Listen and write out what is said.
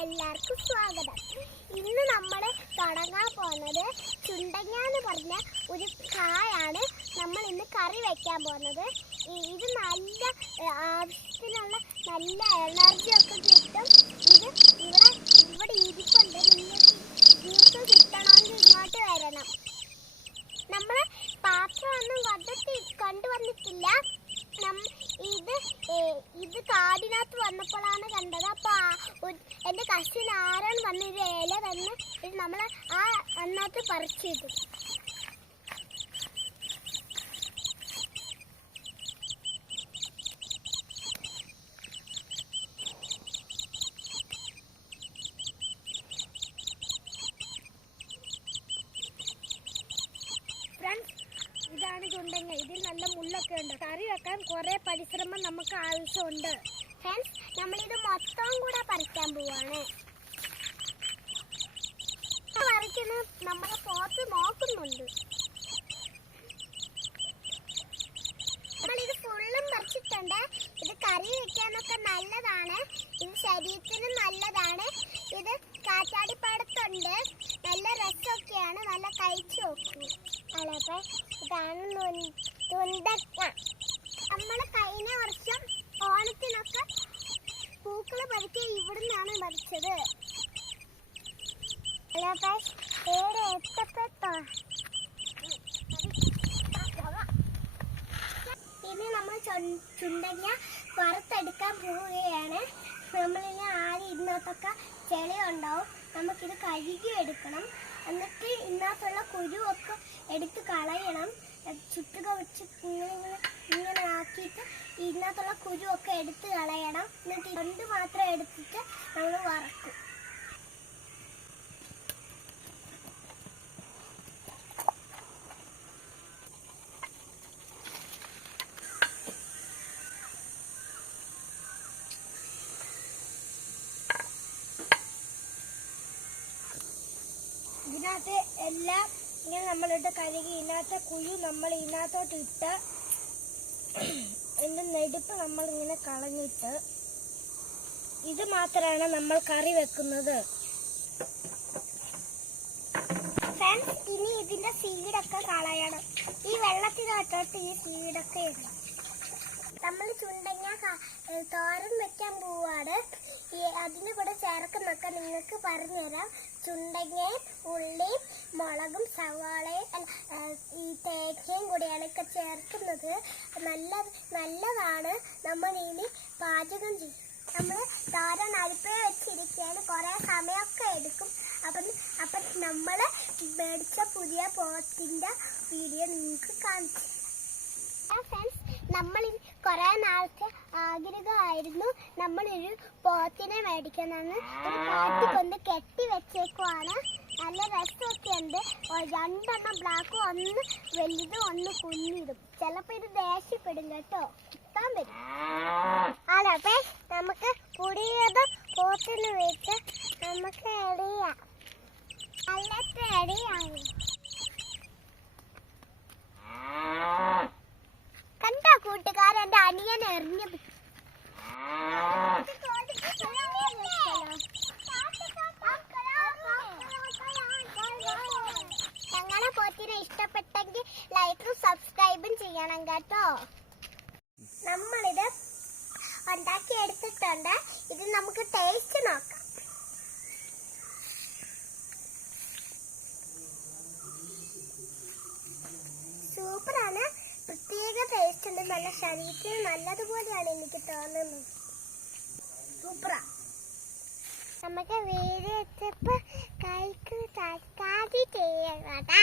എല്ലാവർക്കും സ്വാഗതം. ഇന്ന് നമ്മൾ തുടങ്ങാൻ പോകുന്നത് ചുണ്ടങ്ങ എന്ന് പറഞ്ഞ ഒരു കായാണ് നമ്മൾ ഇന്ന് കറി വെക്കാൻ പോകുന്നത്. ഇത് നല്ല ആവശ്യത്തിനുള്ള നല്ല എനർജി ഒക്കെ കിട്ടും. ഇത് ഇവിടെ ഇവിടെ ഇരിപ്പുണ്ട്. നിങ്ങൾക്ക് കിട്ടണമെങ്കിൽ ഇങ്ങോട്ട് വരണം. നമ്മൾ പാത്രമൊന്നും കണ്ടെത്തി കണ്ടുവന്നിട്ടില്ല. ഇത് ഇത് കാടിനകത്ത് വന്നപ്പോഴാണ് കണ്ടത്. അപ്പൊ എന്റെ കസിൻ ആരാണ് വന്ന് ഇത് ഇല തന്നെ ഇത് നമ്മൾ ആ അന്നത്ത് പറിച്ചിട്ടു ഫ്രണ്ട്സ് ഇതാണ് ചുണ്ടങ്ങ ഇതിൽ നല്ല മുള്ളൊക്കെ ഉണ്ട് കറി പരിശ്രമം നമുക്ക് ആവശ്യമുണ്ട്. ഫ്രണ്ട്സ് നമ്മളിത് മൊത്തം കൂടെ പറിക്കാൻ പോവാണ്. പറിക്കുന്നത് നമ്മളെ പോത്ത് നോക്കുന്നുണ്ട്. നമ്മളിത് ഫുള്ളും പറിച്ചിട്ടുണ്ട്. ഇത് കറി വെക്കാനൊക്കെ നല്ലതാണ്. ഇത് ശരീരത്തിന് നല്ലതാണ്. ഇത് കാറ്റാടിപ്പാടത്തുണ്ട്. നല്ല രസമൊക്കെയാണ്. നല്ല കഴിച്ചു നോക്കൂ. അല്ലപ്പോ ഇതാണ് നുൻ- ഇവിടുന്നാണ് പറിച്ചത് അല്ലപ്പോ ഏടെ എത്തപ്പെട്ടോ ഇനി നമ്മൾ ചുണ്ടങ്ങ വറുത്തെടുക്കാൻ പോവുകയാണ്. നമ്മളിനി ആദ്യം ഇന്നത്തൊക്കെ ചെളി ഉണ്ടാവും. നമുക്കിത് കഴുകി എടുക്കണം. എന്നിട്ട് ഇതിനകത്തുള്ള കുരുവൊക്കെ എടുത്ത് കളയണം. ചുറ്റുക വെച്ച് ആക്കിയിട്ട് ഇതിനകത്തുള്ള കുരുവൊക്കെ എടുത്ത് കളയണം. എന്നിട്ട് രണ്ട് മാത്രം എടുത്തിട്ട് നമ്മൾ വറക്കും. ഇതിനകത്ത് എല്ലാം ഇങ്ങനെ നമ്മളിട്ട് കഴുകി ഇതിനകത്തെ കുഴി നമ്മൾ ഇതിനകത്തോട്ട് ഇട്ട് ഇതിന്റെ നെടുപ്പ് നമ്മൾ ഇങ്ങനെ കളഞ്ഞിട്ട് ഇത് മാത്രമാണ് നമ്മൾ കറി വെക്കുന്നത്. ഫ്രണ്ട്സ് ഇനി ഇതിന്റെ സീഡൊക്കെ കളയണം. ഈ വെള്ളത്തിനകത്തോട്ട് ഈ സീഡൊക്കെ ഇടണം. നമ്മൾ ചുണ്ടങ്ങ തോരൻ വെക്കാൻ പോവാണ്. ഈ അതിന്റെ കൂടെ ചേർക്കുന്നൊക്കെ നിങ്ങൾക്ക് പറഞ്ഞുതരാം. ചുണ്ടങ്ങയും ഉള്ളിയും മുളകും സവാളയും ചേർക്കുന്നത് നല്ല നല്ലതാണ്. നമ്മൾ ഇനി പാചകം ചെയ്യും. നമ്മൾ ധാരാളം അടുപ്പേ വെച്ചിരിക്കുകയാണ്. കുറേ സമയമൊക്കെ എടുക്കും. അപ്പം അപ്പം നമ്മൾ മേടിച്ച പുതിയ പോത്തിന്റെ വീഡിയോ നിങ്ങൾക്ക് കാണിച്ചു ഫ്രണ്ട്സ് നമ്മൾ കുറേ നാളത്തെ ആഗ്രഹമായിരുന്നു നമ്മളൊരു പോത്തിനെ മേടിക്കണമെന്ന് ഒരു പോത്തി കൊണ്ട് കെട്ടി വെച്ചേക്കുവാണ്. നല്ല രസമൊക്കെ ഉണ്ട് രണ്ടെണ്ണം ബ്ലാക്ക് ഒന്ന് വലുതും ഒന്ന് കുഞ്ഞിടും ചിലപ്പോൾ ഇത് ദേഷ്യപ്പെടും കേട്ടോ. കിട്ടാൻ വരും അതപ്പേ നമുക്ക് പുതിയത് പോത്തിന് വെച്ച് നമുക്ക് എറിയാം നല്ല എറിയാണ് കണ്ടോ കൂട്ടുകാരന്റെ അനിയൻ എറിഞ്ഞത് സബ്സ്ക്രൈബും ചെയ്യണം കേട്ടോ. നമ്മളിത് ഉണ്ടാക്കി എടുത്തിട്ടുണ്ട്. ഇത് നമുക്ക് ടേസ്റ്റ് നോക്കാം. സൂപ്പറാണ്. പ്രത്യേക ടേസ്റ്റ് ഉണ്ട്. നല്ല ശരീരത്തിന് നല്ലതുപോലെയാണ് എനിക്ക് തോന്നുന്നത്. സൂപ്പറാ. നമുക്ക് വീട് വെച്ചപ്പോ കൈക്ക് കാതി ചെയ്യാം കേട്ടാ